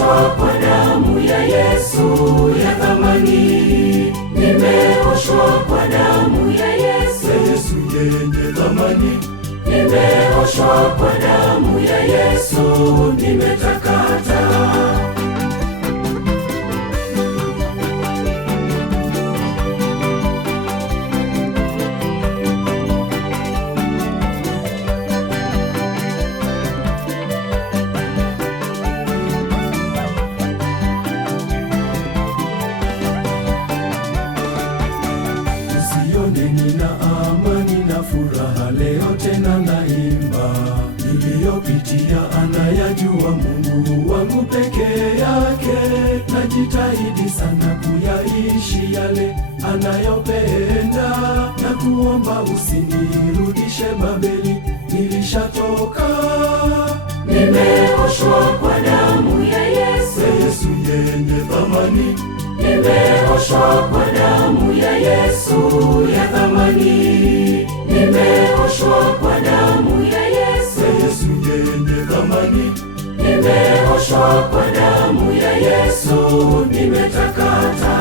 Nimeoshwa kwa damu ya Yesu ya thamani. Nimeoshwa kwa damu ya Yesu yenye thamani. Nimeoshwa kwa damu ya Yesu, nimetakata. Nina amani na furaha leo tena naimba. Niliyopitia anayajua Mungu wangu peke yake. Najitahidi sana kuyaishi yale anayopenda, na kuomba usinirudishe Babeli, nilishatoka. Nimeoshwa kwa damu ya Yesu yenye thamani. Nimeoshwa kwa damu ya Yesu ya thamani. Nimeoshwa kwa damu ya Yesu yenye thamani. Nimeoshwa kwa damu ya Yesu, nimetakata.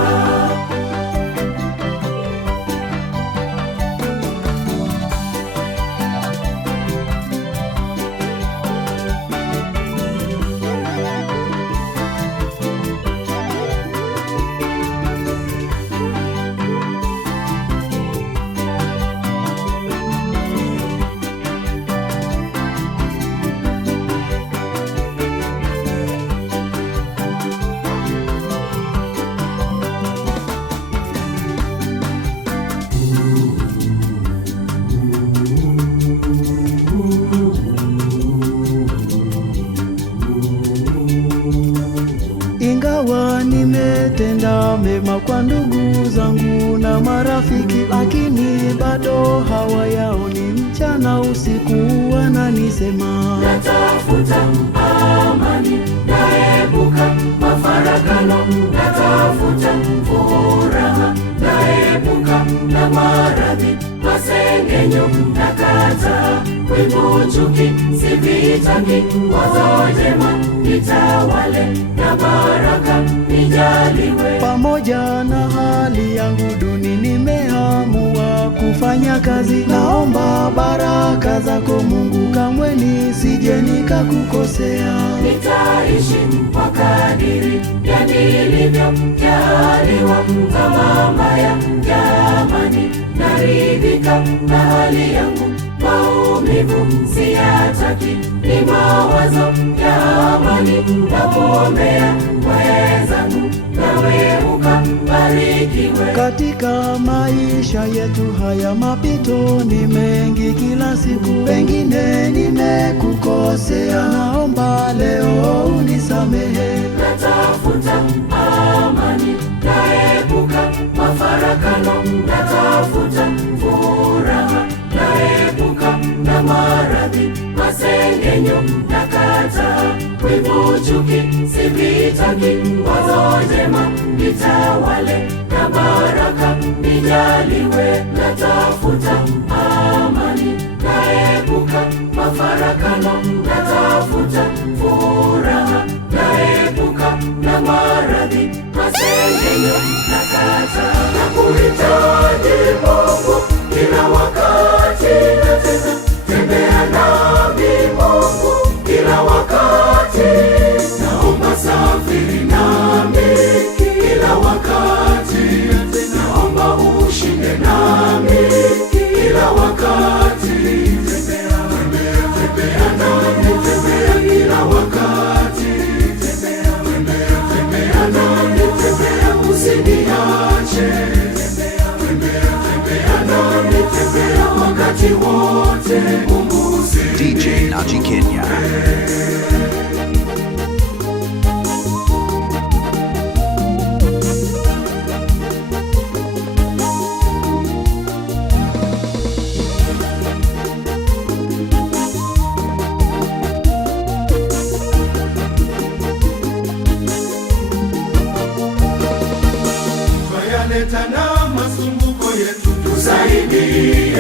Ingawa nimetenda mema kwa ndugu zangu na marafiki, lakini bado hawayaoni. Mchana usiku wananisema, natafuta amani, naepuka mafarakano. Natafuta furaha, naepuka na maradhi, masengenyo nakata. Wivu, chuki sivitaki, wazo jema nitawale, na baraka nijaliwe. Pamoja na hali yangu duni nimeamua kufanya kazi. Naomba baraka zako Mungu, kamwe nisije nikakukosea. Nitaishi kwa kadiri ya nilivyojaliwa, kama mbaya jamani, naridhika na hali yangu. Maumivu siyataki, ni mawazo ya amani. Nakuombea wenzangu, nawe ukabarikiwe. Katika maisha yetu haya mapito ni mengi kila siku, pengine nimekukosea, naomba leo unisamehe. Natafuta amani, naepuka mafarakano. Natafuta furaha, naepuka na maradhi, masengenyo nakata. Wivu, chuki sivitaki, wazo jema nitawale, na baraka nijaliwe. Natafuta amani, naepuka mafarakano. Natafuta furaha, naepuka na maradhi, masengenyo nakata. Nakuhitaji Mungu kila wakati, na tena tembea nami Mungu kila wakati. Naomba safiri nami kila wakati, naomba ushinde nami kila wakati. Tembea nami, tembea kila wakati. Tembea nami, tembea usiniache. Tembea nami, tembea wakati wote. Mungu DJ Naji Kenya. Leta na masumbuko yetu tusaidie,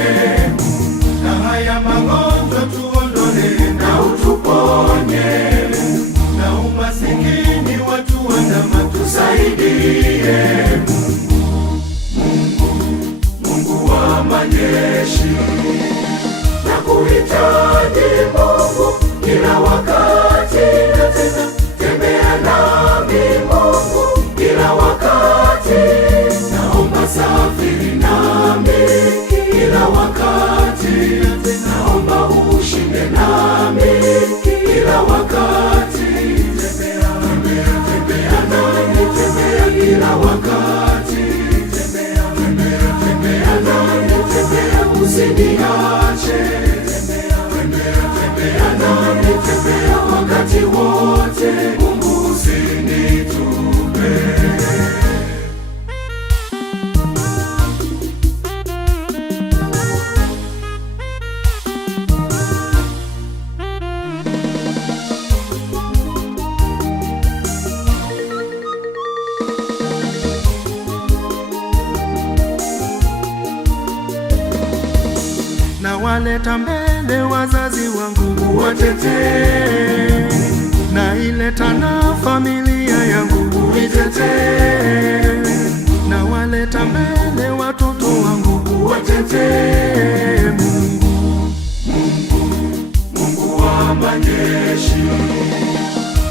na haya magonjwa tuondole na utuponye, na umasikini tusaidie Mungu wa majeshi, na kuhitaji Mungu kila wakati, na tena tembea nami Mungu kila wakati, naomba safiri nami kila wakati, naomba ushinde nami kila wakati, tembea nami, tembea kila wakati, tembea nami, tembea usiniache, tembea nami, tembea wakati wote, Mungu usinitupe. Na waleta mbele wazazi wangu watetee, na ileta na familia yangu uitetee, na waleta mbele watoto wangu watetee. Mungu wa majeshi,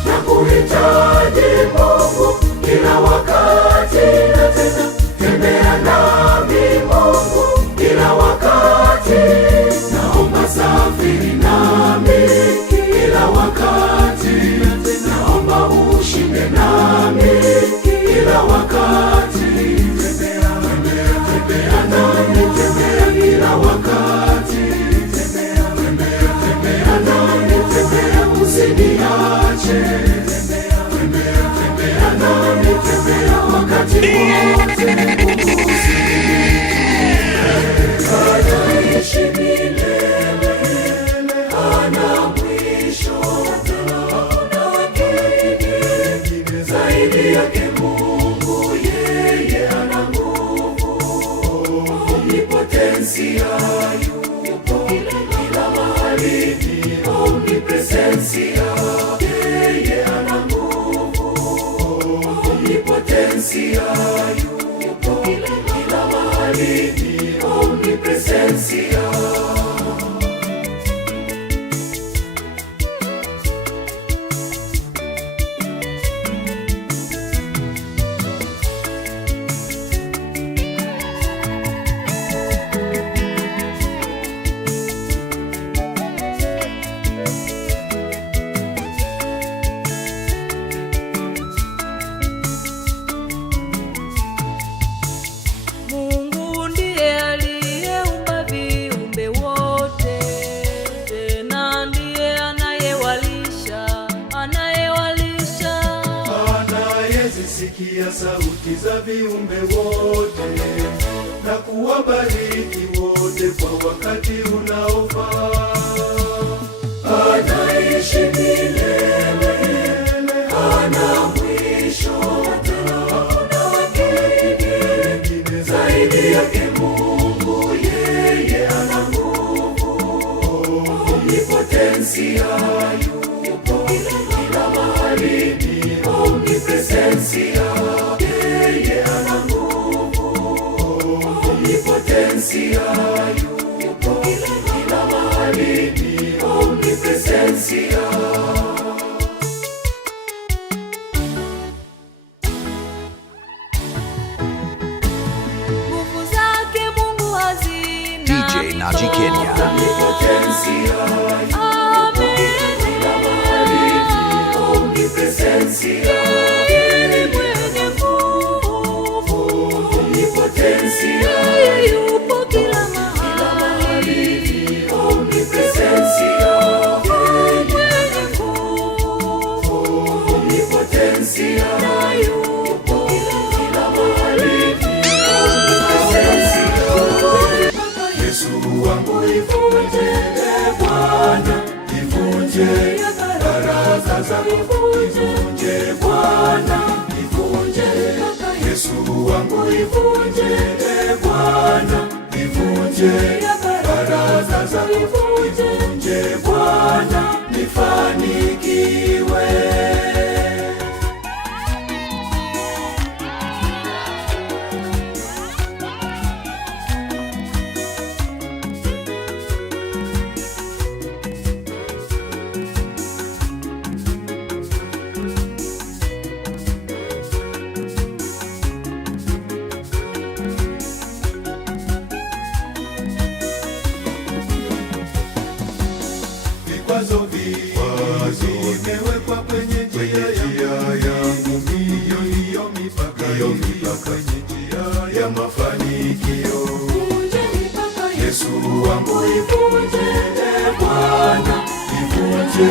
na kuhitaji Mungu kila wakati, na tena tembea nami Mungu kila wakati, naomba safiri nami kila wakati, naomba ushinde nami kila wakati, tembea nami, tembea kila wakati, tembea nami, tembea usiniache, tembea nami, tembea wakati wote, anaishi milele, hana mwisho, hakuna wengine zaidi yake Mungu. Yeye ana nguvu, omnipotensia, yupo kila mahali, omnipresensia. Yeye ana nguvu, omnipotensia, yupo kila mahali, omnipresensia. Mungu ndiye aliyeumba viumbe wote, tena ndiye anayewalisha, anayezisikia sauti za viumbe wote, na kuwabariki wote kwa wakati unaofaa. Anaishi milele, hana mwisho, hakuna wengine zaidi yake Mungu. Yeye ana nguvu, omnipotensia, yupo kila mahali, omnipresensia. Yeye ana nguvu, omnipotensia, yupo kila mahali, omnipresensia. nguvu zake Mungu hazina DJ Naji Kenya. Omnipotensia, kila mahali, omnipresensia. Yeye ni mwenye nguvu, Omnipotensia, yeye yupo kila mahali, omnipresensia. mwenye nguvu, Omnipotensia, yupo kila mahali, omnipresensia. Yesu wangu ivunje, Bwana ivunje, baraza zako ivunje, Bwana ivunje. Yesu wangu ivunje, Bwana ivunje, baraza zako ivunje, Bwana nifanikiwe. hiyo mipaka kwenye njia ya mafanikio. Vunje mipaka Yesu wangu ivunje, Bwana ivunje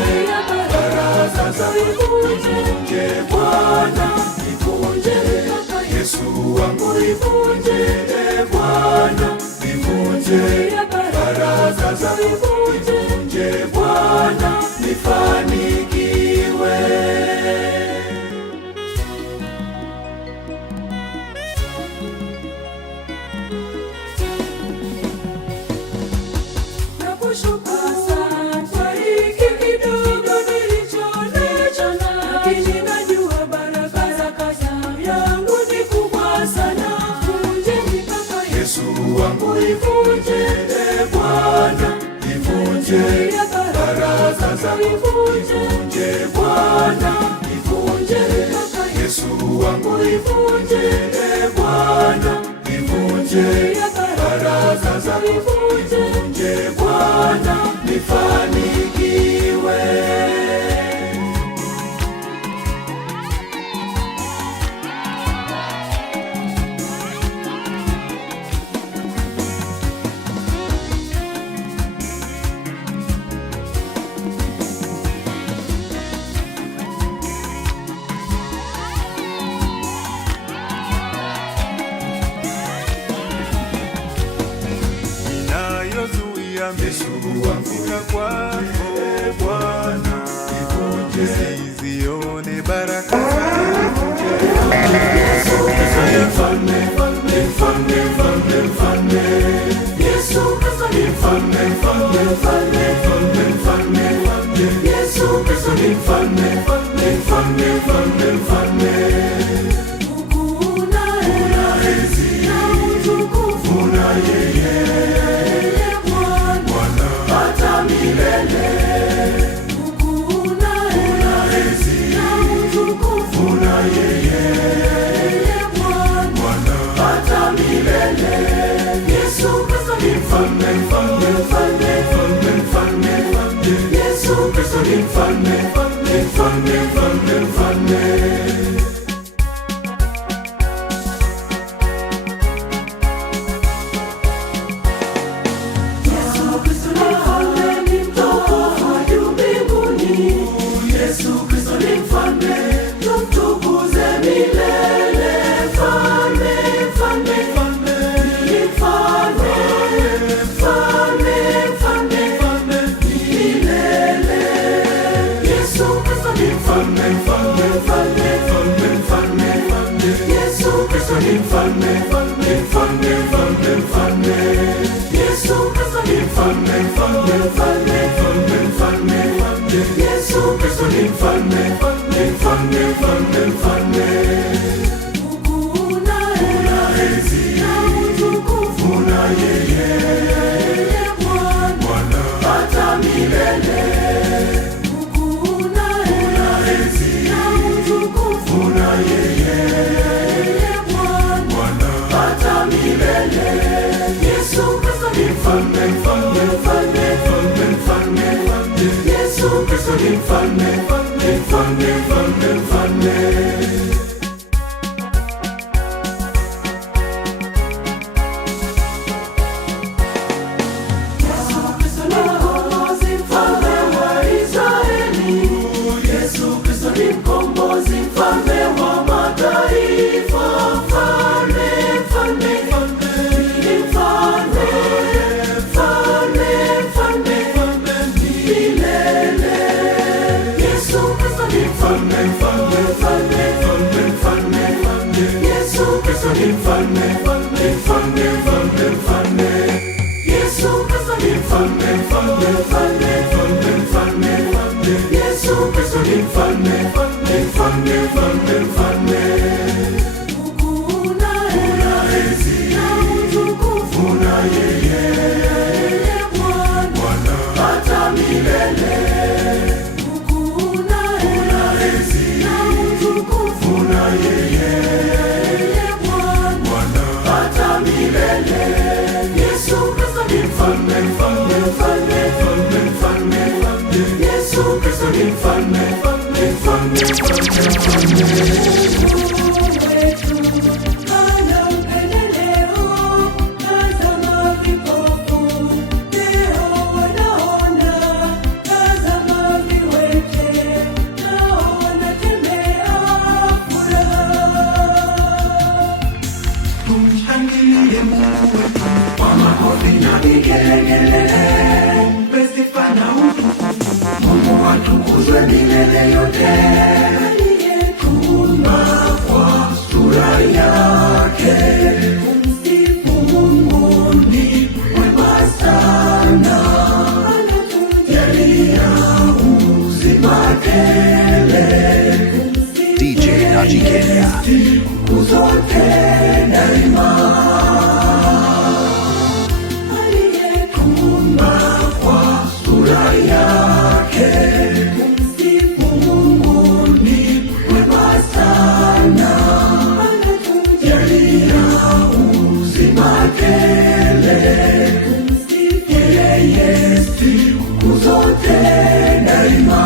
baraka za ivunje, Bwana ivunje. Yesu wangu ivunje, Bwana ivunje baraka za ivunje, Bwana nifanikiwe. Yesu wangu ivunje, Bwana ivunje baraka za ivunje, Bwana ivunje. Yesu wangu ivunje, Bwana ivunje baraka za ivunje, Bwana nifanikiwe. Yesu wafika kwako Bwana, sizione baraka zako. Yesu Kristo ni mfalme, mfalme, mfalme, mfalme. Yesu Kristo ni mfalme, mfalme, mfalme, mfalme, mfalme. Yesu Kristo ni mfalme, mfalme, mfalme, mfalme, mfalme. Unaenzi na utukufu na yeye milele. Unaenzi na utukufu na yeye Bwana hata milele. Yesu Kristo ni mfalme, mfalme, mfalme, mfalme, mfalme. Yesu Kristo ni mfalme, mfalme, mfalme, mfalme, mfalme. Mfalme, mfalme, mfalme, mfalme. milele yote, aliyetuumba kwa sura yake. Kumsifu Mungu ni mwema sana, anatujalia uzima tele. DJ Naji Kenya. Siku zote daima, aliyetuumba kwa sura yake. Kumsifu Mungu ni mwema sana, anatujalia uzima tele. Yeye siku zote daima.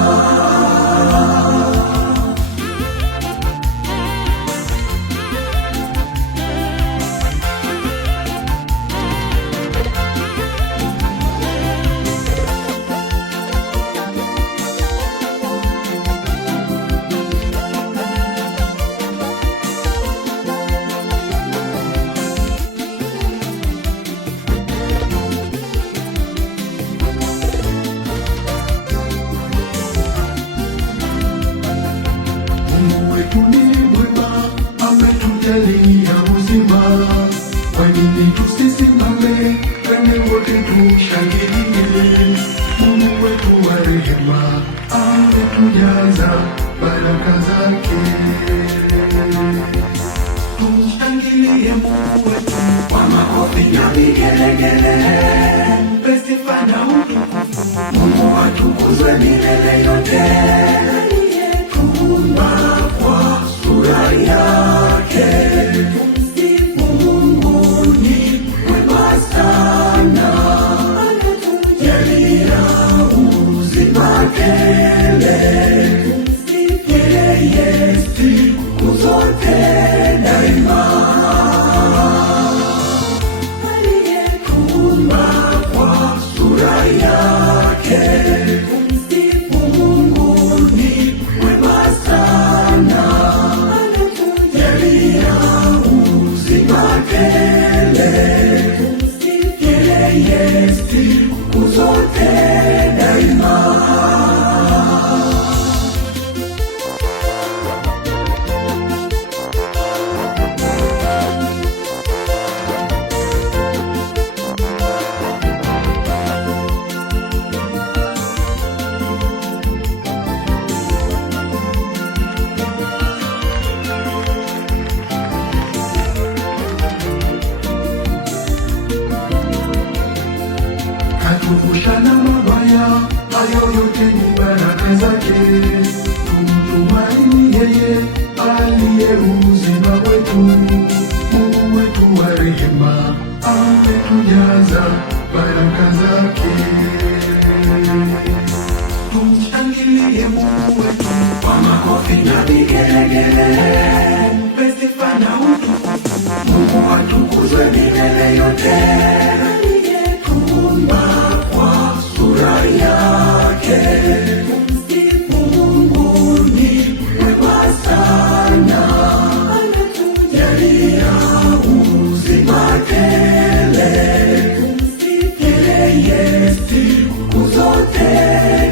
Mungu wetu ni mwema, ametujalia uzima. Kwa nini tusisimame, twende wote tumshangilie? Mungu wetu wa rehema, ametujaza baraka zake. Tumshangilie Mungu wetu Kwa makofi na vigelegele, mpe sifa na utukufu. Mungu atukuzwe milele yote, aliyetuumba kwa sura yake. Kumsifu Mungu ni mwema sana, anatujalia uzima tele. Yeye siku zote daima, aliyetuumba kwa sura yake. Kumsifu Mungu ni mwema sana, anatujalia uzima tele. Yeye siku zote daima. katuvusha na mabaya, hayo yote ni baraka zake. Tumtumaini yeye aliye uzima wetu. Mungu wetu wa rehema, ametujaza baraka zake. Tumshangilie Mungu wetu Kwa makofi na vigelegele, mpe sifa na utukufu. Mungu atukuzwe milele yote, aliyetuumba kwa sura yake. Kumsifu Mungu ni mwema sana, anatujalia uzima tele. Yeye siku zote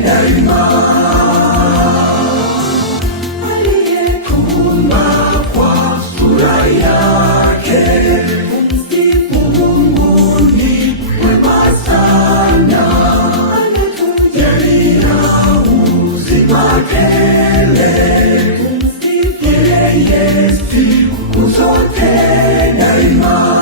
daima, aliyetuumba kwa sura yake. Kumsifu Mungu ni mwema sana, anatujalia uzima tele. Yeye siku zote daima.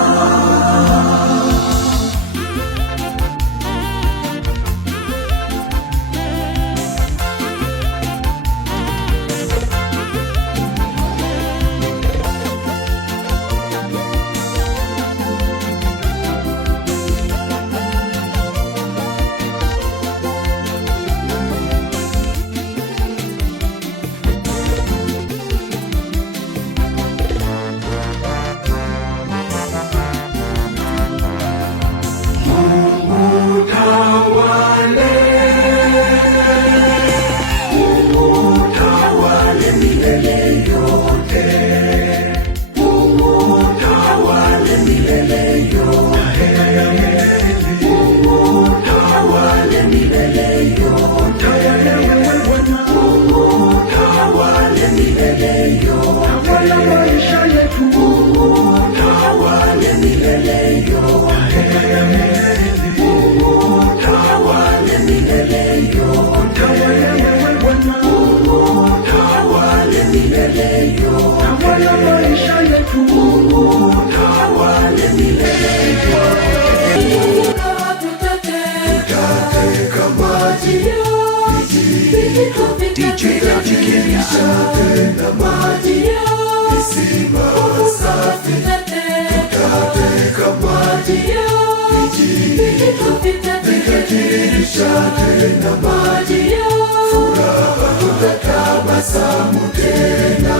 tena maji ya kisima safi, tutateka maji ya vikatiririsha tena maji ya furaha, tutatabasamu tena.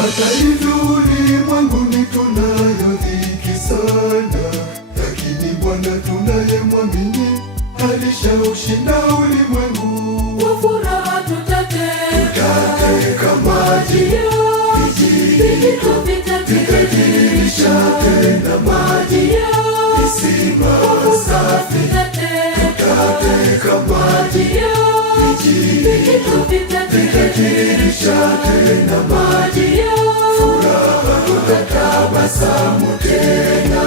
Hata hivyo ulimwenguni tunayo dhiki sana, lakini Bwana tunayemwamini alishaushinda ulimwengu. Kwa furaha tutateka maji ya vijito, vikatiririsha tena maji ya kisima safi, tutateka maji ya vijito, vikatiririsha tena maji ya furaha, tutatabasamu tena.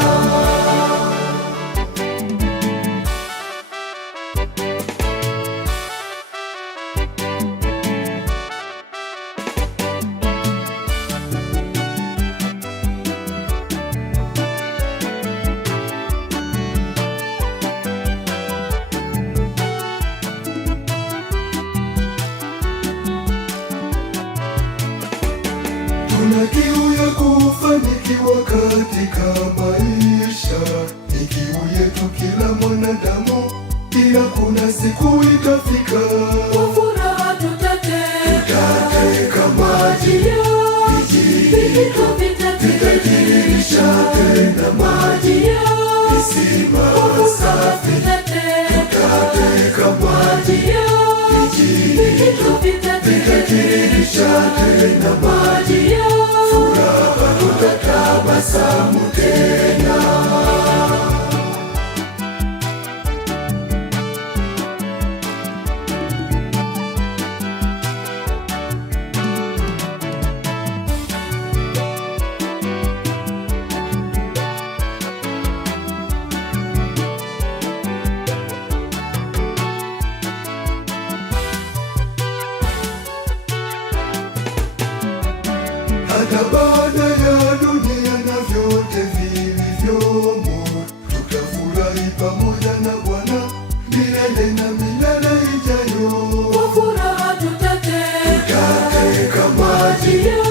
Tuna kiu ya kufanikiwa katika maisha, ni kiu yetu kila mwanadamu, ila kuna siku itafika. Kwa furaha tutateka maji ya vijito, vikatiririsha tena maji ya kisima safi, tutateka maji ya vijito, vikatiririsha tena maji ya furaha, tutatabasamu tena. Hata baada ya dunia na vyote vilivyomo, tutafurahi pamoja na Bwana milele na milele ijayo. Kwa furaha tutateka maji ya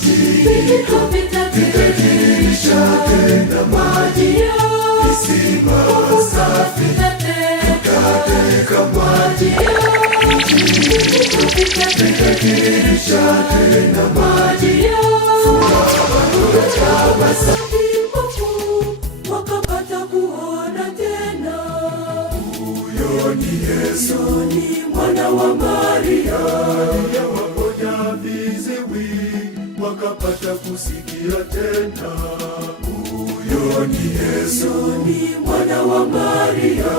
vijito, vikatiririsha tena maji ya kisima safi, tutateka maji ya vijito, vikatiririsha tena maji ya furaha, tutatabasamu. wakapata kuona tena. Huyo ni Yesu, ni mwana wa Maria, aliyewaponya viziwi wakapata kusikia tena. Huyo ni Yesu, ni mwana wa Maria.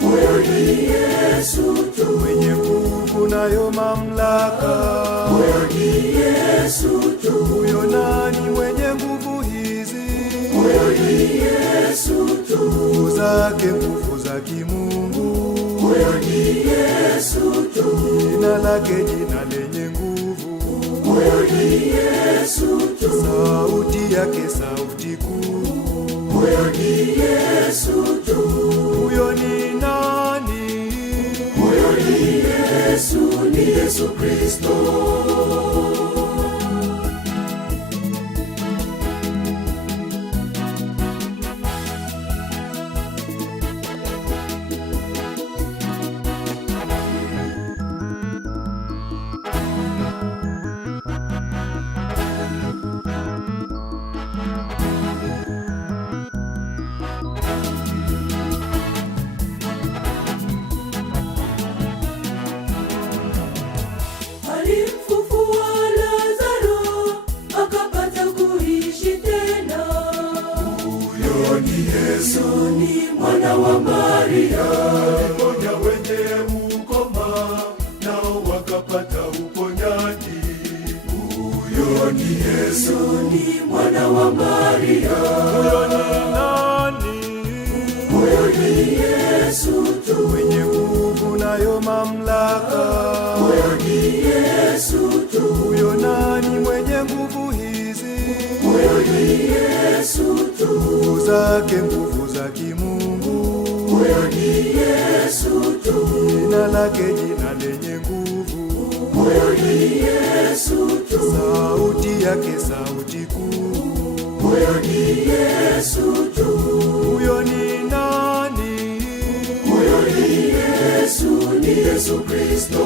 Huyo ni Yesu tu, mwenye nguvu nayo mamlaka. Huyo ni Yesu tu, huyo nani mwenye nguvu hizi? Huyo ni Yesu tu, nguvu zake nguvu za kimungu. Huyo ni Yesu tu, jina lake jina lenye nguvu. Huyo ni Yesu tu, sauti yake sauti kuu. Huyo ni Yesu tu, huyo ni nani? Huyo ni Yesu, ni Yesu Kristo. Alimfufua Lazaro akapata kuishi tena. Huyo ni Yesu, ni mwana wa Maria, aliponya wenye ukoma nao wakapata uponyaji. Huyo ni Yesu, Yesu ni mwana wa Maria. Huyo ni nani? Huyo ni Yesu tu, Mwenye nguvu nayo mamlaka. huyo ni Yesu tu, Huyo nani mwenye nguvu hizi? huyo ni Yesu tu, Nguvu za kimungu. huyo ni Yesu tu, Jina lake jina lenye nguvu. huyo ni Yesu tu, Sauti yake sauti kuu. huyo ni Yesu tu, Huyo ni nani? huyo ni Yesu, ni Yesu Kristo.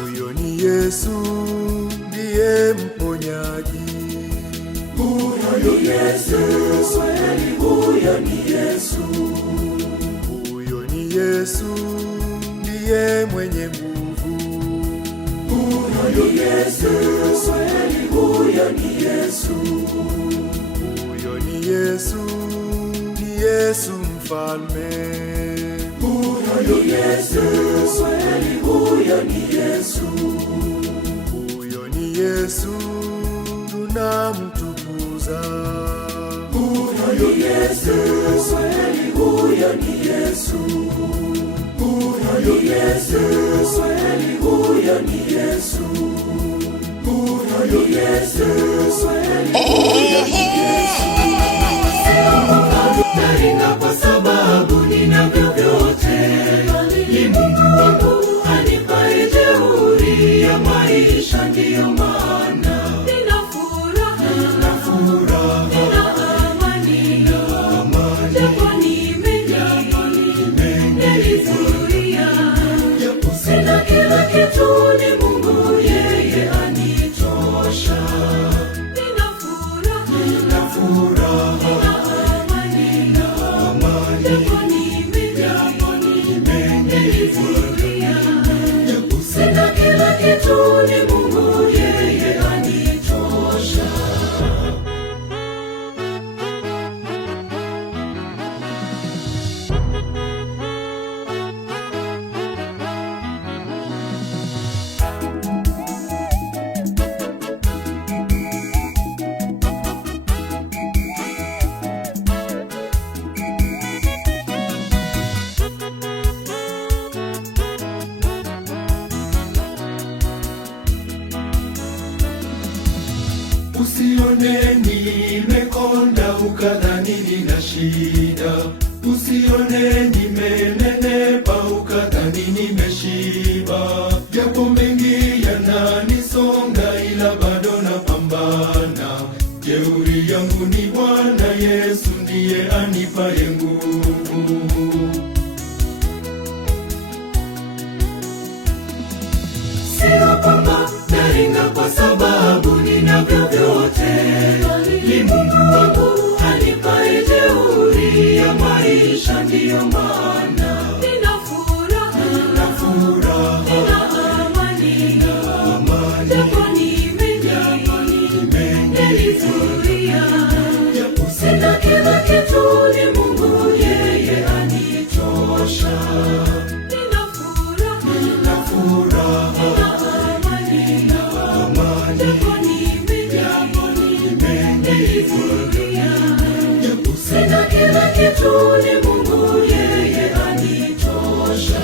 Huyo ni Yesu ndiye mponyaji. Huyo ni Yesu, kweli huyo ni Yesu. Huyo ni Yesu ndiye mwenye nguvu. Huyo ni Yesu, kweli huyo ni Yesu. Huyo ni Yesu, ni Yesu mfalme. Huyo ni Yesu, kweli huyo ni Yesu. Huyo ni Yesu tunamtukuza. Huyo ni Yesu, kweli huyo ni Yesu. Huyo ni Yesu, kweli huyo ni Yesu. Huyo ni Yesu, kweli huyo ni Yesu. Naringa kwa sababu ninavyo vyote, ni Mungu wangu anipaye jeuri ya maisha, ndiyo maana Nina furaha, nina amani, japo nimejizuia. Sina kila kitu, ni Mungu yeye anitosha. Nina furaha, amani, japo nimejizuia. Sina kila kitu, ni Mungu yeye anitosha. Usione nimekonda ukadhani nina shida, usione nimenenepa ukadhani nimeshiba. Japo mengi yananisonga ila bado napambana. Jeuri yangu ni Bwana Yesu, ndiye anipaye nguvu. Sio kwamba naringa kwa sababu ninavyo vyote, ni Mungu wangu anipaye jeuri ya maisha, ndiyo maana Nina furaha, amani, japo nimejizuia. Sina kila kitu, ni Mungu yeye anitosha. Nina furaha, amani, japo nimejizuia. Sina kila kitu, ni Mungu yeye anitosha.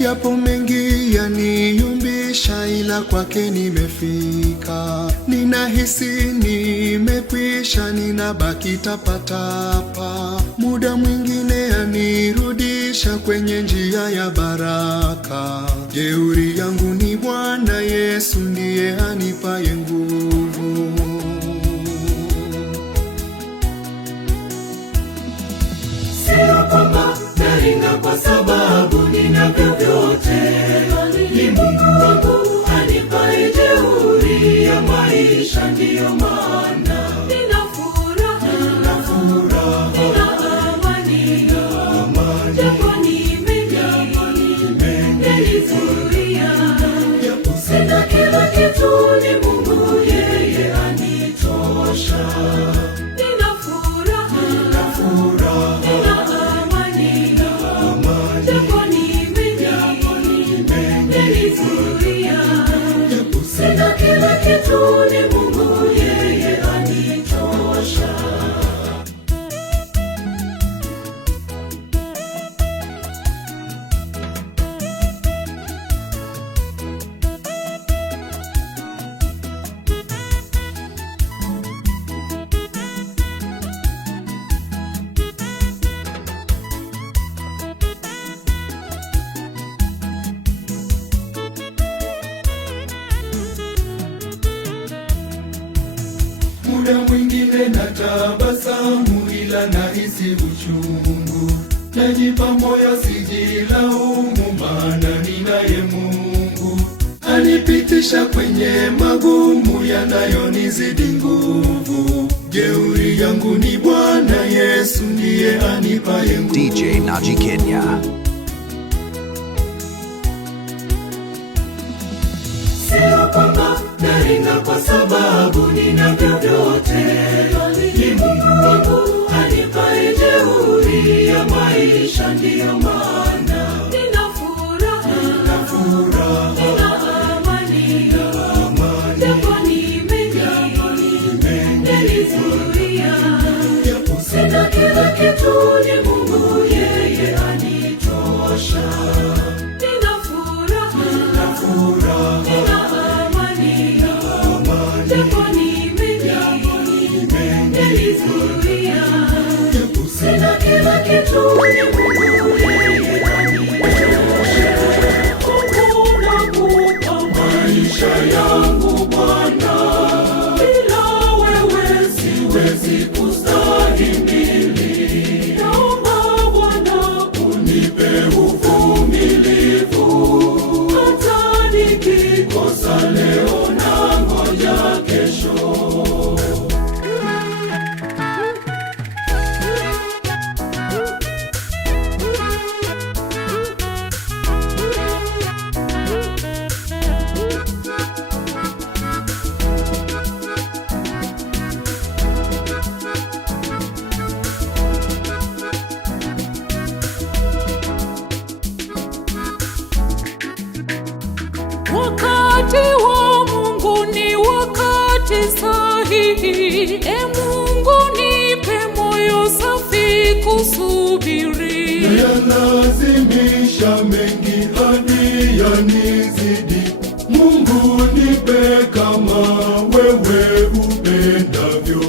Yapo mengi yaniyumbisha, ila kwake nimefika. Nina ninahisi nimekwisha, ninabaki tapatapa. Muda mwingine anirudisha kwenye njia ya baraka. Jeuri yangu ni Bwana Yesu, ndiye anipaye nguvu. Sio kwamba naringa kwa sababu ninavyo vyote, ni Mungu wangu anipaye jeuri ya maisha, ndiyo maana nina furaha, nina amani, japo nimenizuia. Sina kila kitu, ni Mungu yeye anitosha. Nina furaha, nina amani, japo nimenizuia. Sina kila kitu, ni Mungu yeye anitosha. Muda mwingine natabasamu, ila nahisi uchungu. Najipa moyo sijilaumu, maana ninaye Mungu. Anipitisha kwenye magumu yanayonizidi nguvu. Jeuri yangu ni Bwana Yesu, ndiye anipaye nguvu. DJ Naji Kenya. Sio kwamba naringa kwa sababu ninavyo vyote, ni Mungu wangu anipaye jeuri ya maisha, ndiyo maana nina furaha, nina amani, japo nimenizuia. Sina kila kitu, ni Mungu yeye anitosha. Nina furaha, nina amani, japo nimenizuia. Sina kila kitu, ni Mungu yeye anitosha. Mungu nakupa maisha yangu Bwana, bila wewe siwezi kustahimili. Naomba Bwana unipe uvumilivu, hata nikikosa leo na ngoja kesho. Wakati wa Mungu ni wakati sahihi. E Mungu, nipe moyo safi kusubiri. Yalazimisha mengi hadi yanizidi. Mungu nipe kama wewe upendavyo.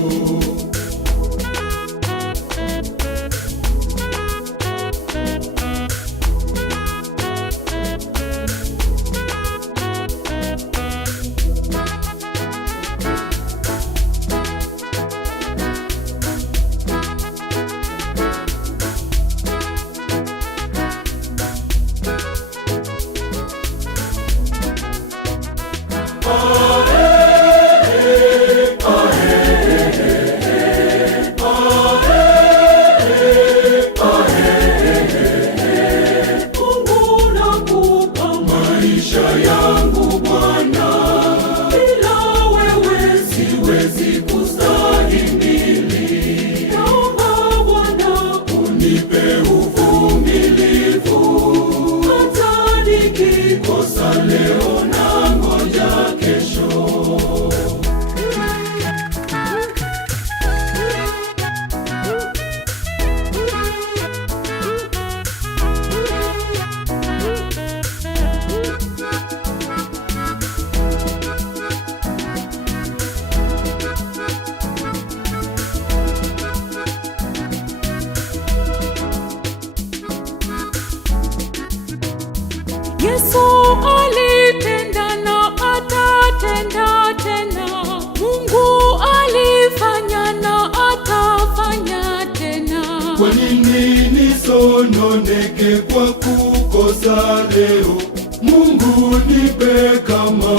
za leo. Mungu nipe kama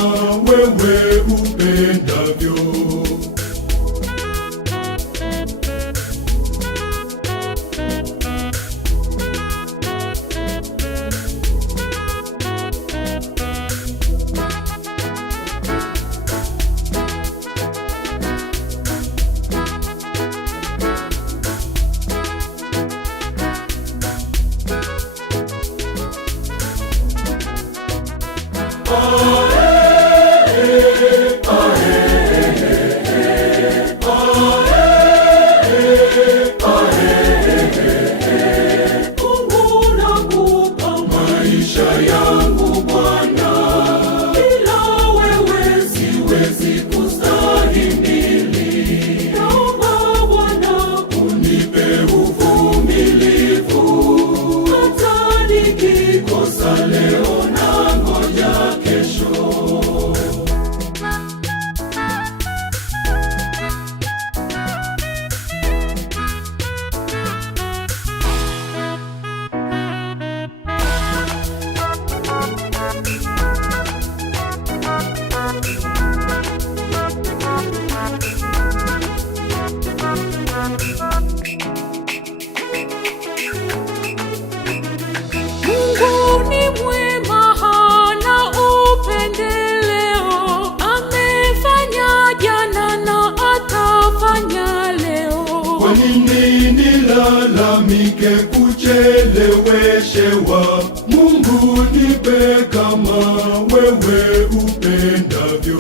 wewe upendavyo. Mungu ni mwema, hana upendeleo. Amefanya jana na atafanya leo. Kwa nini nilalamike kucheleweshewa? Mungu nipe kama wewe upendavyo.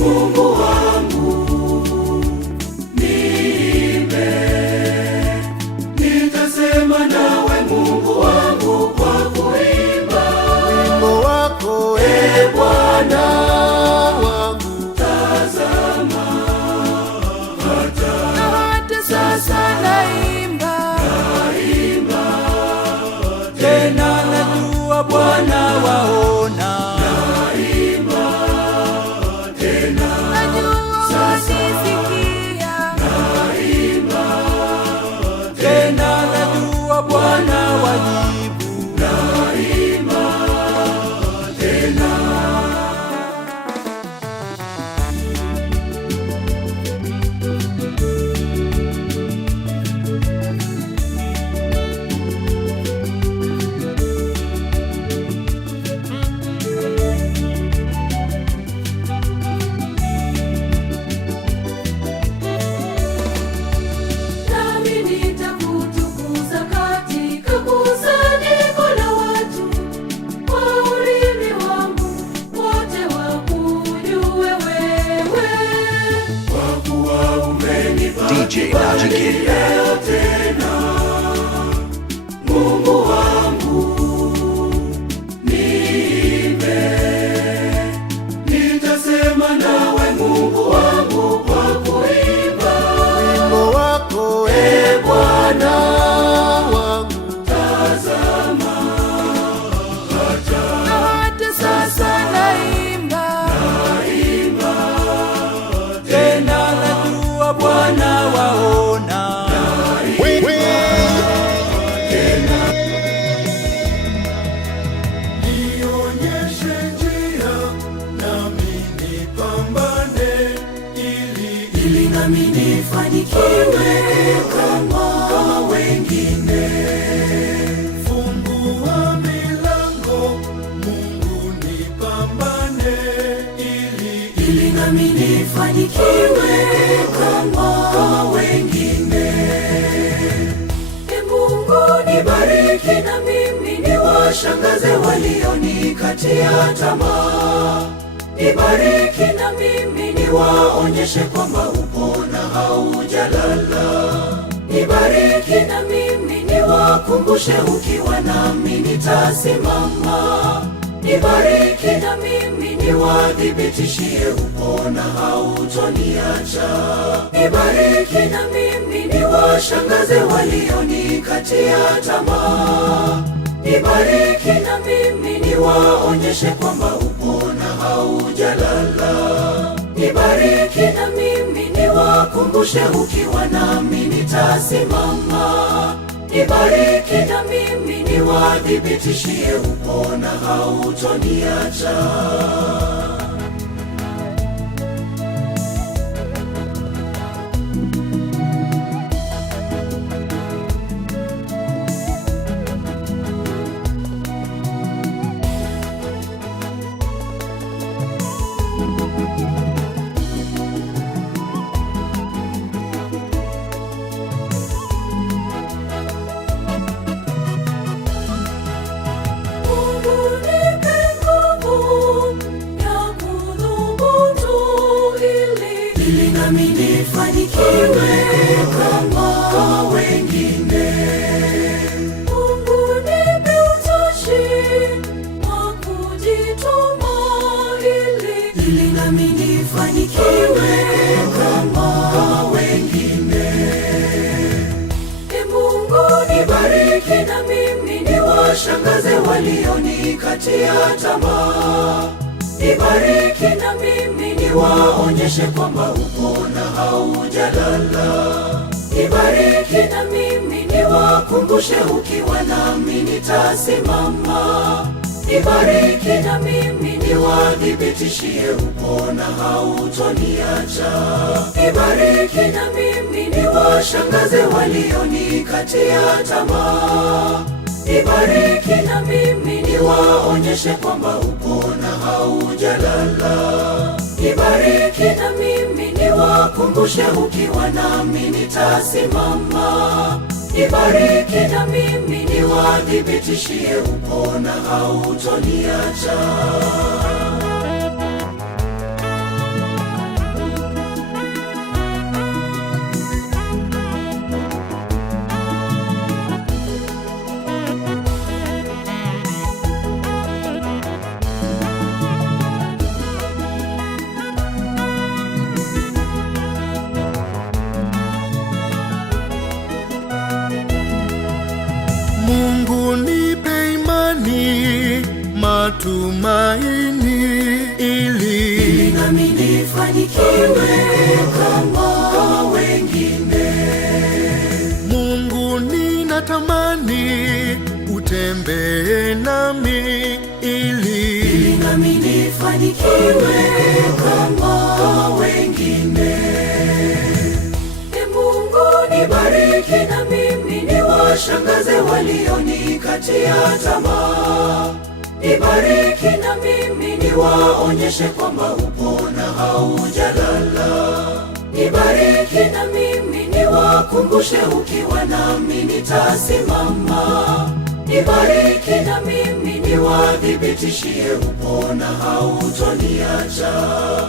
Mungu wangu, nitasema nawe Mungu wangu kwa kuimba wimbo wako Bwana wangu. tazama, hata sasa naimba Tena najua Bwana waona, najua unanisikia. tena najua Bwana wajibu. nami nitakutukuza katika kusanyiko la watu, kwa ulimi wangu wote wakujue wewe, kwa kuwa umenipa DJ Naji Kenya. leo tena. Mungu wangu, nitasema nawe Mungu wangu kwa kuimba Wimbo wako Bwana wangu. tazama, Hata sasa naimba Tena najua Bwana waona, Nionyeshe njia nami nipambane, ili nami nifanikiwe kama wengine. fungua milango, Mungu nipambane, Ili nami nifanikiwe kama wengine. Ee Mungu nibariki na mimi niwashangaze walionikatia tamaa. Nibariki na mimi niwaonyeshe kwamba upo na haujalala. Nibariki na mimi niwakumbushe ukiwa nami nitasimama. Nibariki na mimi niwathibitishie upo na hautoniacha. Nibariki na mimi niwashangaze walionikatia tamaa. Nibariki na mimi niwaonyeshe kwamba upo na haujalala. Nibariki na mimi niwakumbushe ukiwa nami nitasimama. Nibariki na mimi niwathibitishie upo na hautoniacha. Mungu nipe nguvu ya kudhubutu ili nami nifanikiwe kama wengine. Mungu nipe utashi wa kujituma ili nami nifanikiwe kama wengine. Ee Mungu nibariki na mimi niwashangaze walionikatia tamaa. Nibariki na mimi niwaonyeshe kwamba upo na haujalala. Nibariki na mimi niwakumbushe ukiwa nami nitasimama. Nibariki na mimi niwathibitishie upo na hautoniacha. Nibariki na mimi niwashangaze walionikatia tamaa. Nibariki na mimi niwaonyeshe kwamba upo na haujalala. Nibariki na mimi niwakumbushe ukiwa nami nitasimama. Nibariki na mimi niwathibitishie upo na hautoniacha. matumaini ili nami nifanikiwe kama wengine. Mungu, ninatamani utembee nami ili nami nifanikiwe kama wengine. Mungu, nibariki na mimi niwashangaze walionikatia tamaa. Nibariki na mimi niwaonyeshe kwamba upo na haujalala. Nibariki na mimi niwakumbushe ukiwa nami nitasimama. Nibariki na mimi niwadhibitishie upo na hautoniacha.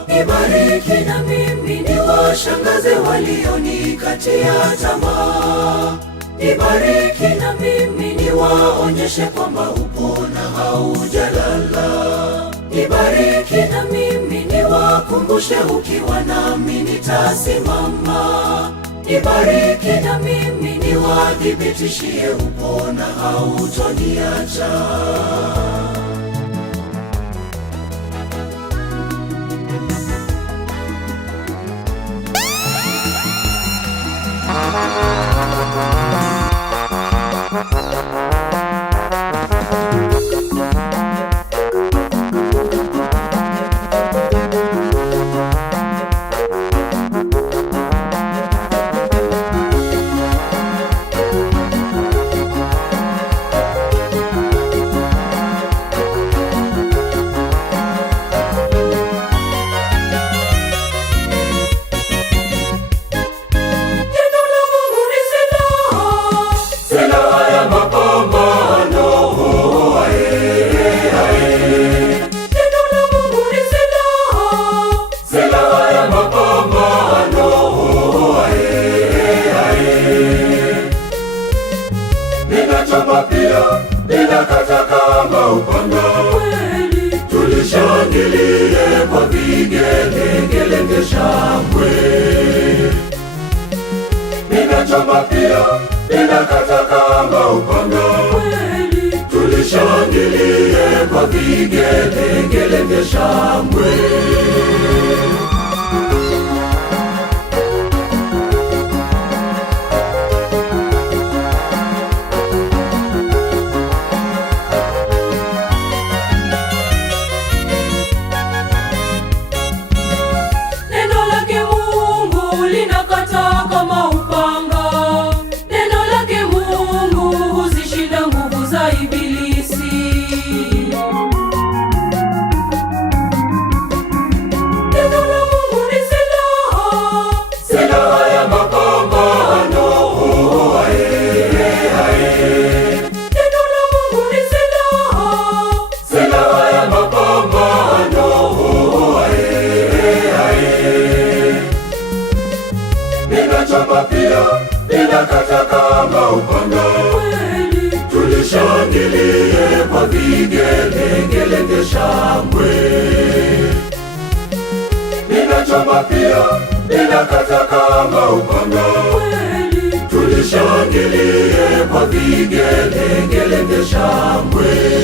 Nibariki na mimi niwashangaze walionikatia tamaa. Nibariki na mimi niwaonyeshe kwamba upo na haujalala. Nibariki na mimi niwakumbushe ukiwa nami nitasimama. Nibariki na mimi niwadhibitishie upo na hautoniacha. Ninakata kama upanga, tulishangilie kwa vigelegele vya shangwe. Ninachoma pia, ninakata kama upanga, tulishangilie kwa vigelegele vya shangwe. Ninakata kama upanga, tulishangilie kwa vigelegele vya shangwe. Ninachoma pia, ninakata kama upanga, tulishangilie kwa vigelegele vya shangwe.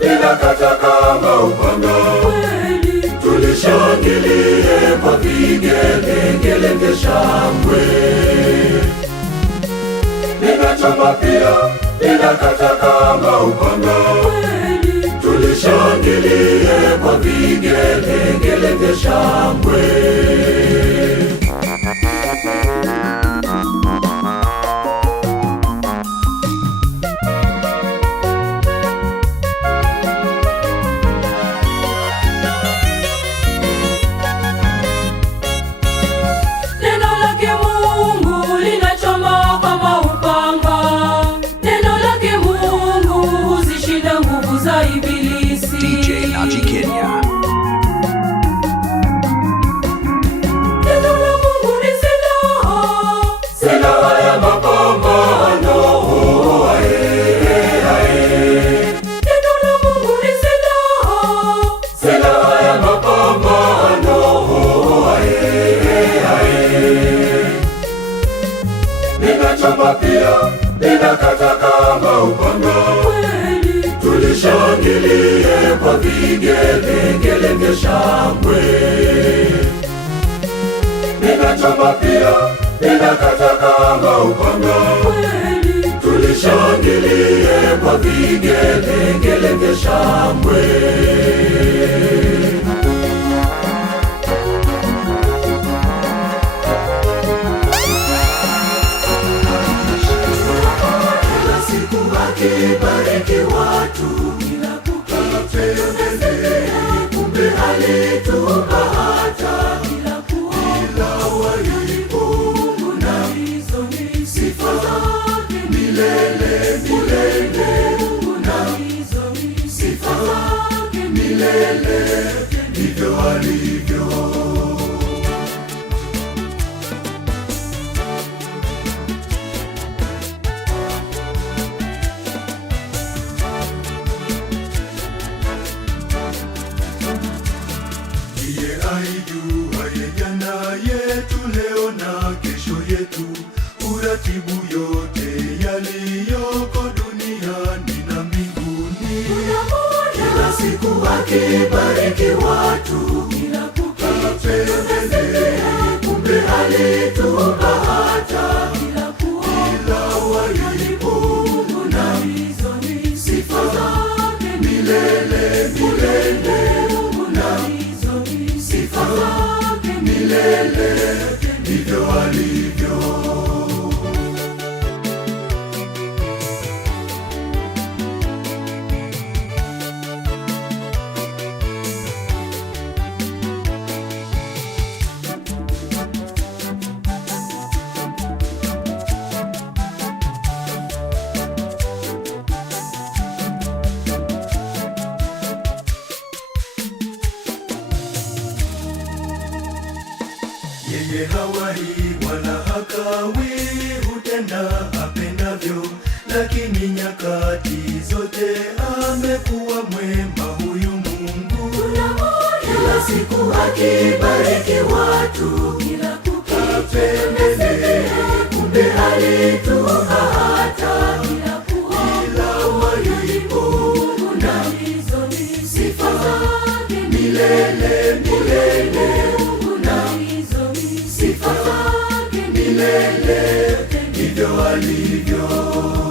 Ninakata kama upanga, tulishangilie kwa vigelegele vya shangwe. Ninachoma pia, ninakata kama upanga, tulishangilie kwa vigelegele vya shangwe. za ibilisi. DJ Naji Kenya. Neno la Mungu ni silaha, silaha ya mapambano. neno la Mungu ni silaha, Silaha ya mapambano. Linachoma pia, linakata kama upanga. kweli Tulishangilie kwa vigelegele vya shangwe. Linachoma pia, linakata kama upanga. kweli Tulishangilie kwa vigelegele vya shangwe. Kila siku akibariki watu, kila kukicha kumbe alitupa hata kila kuomba Mungu na hizo ni sifa zake milele milele. Mungu na hizo ni sifa zake Milele ndivyo alivyo. Ndiye aijuaye jana yetu, leo na kesho yetu, uratibu yote yaliyoko duniani na mbinguni. Kila siku akibariki watu, kila kukicha kumbe alitupa hata kila kuomba Mungu na hizo ni sifa zake milele milele. Mungu na hizo ni sifa zake Milele ndivyo alivyo. Yeye hawahi wala hakawi, hutenda apendavyo, lakini nyakati zote amekuwa mwema huyu Mungu. Kila siku akibariki watu, kila kukicha kumbe alitupa hata kila kuomba Mungu na hizo ni sifa zake milele milele. Mungu na hizo ni sifa zake Milele ndivyo alivyo.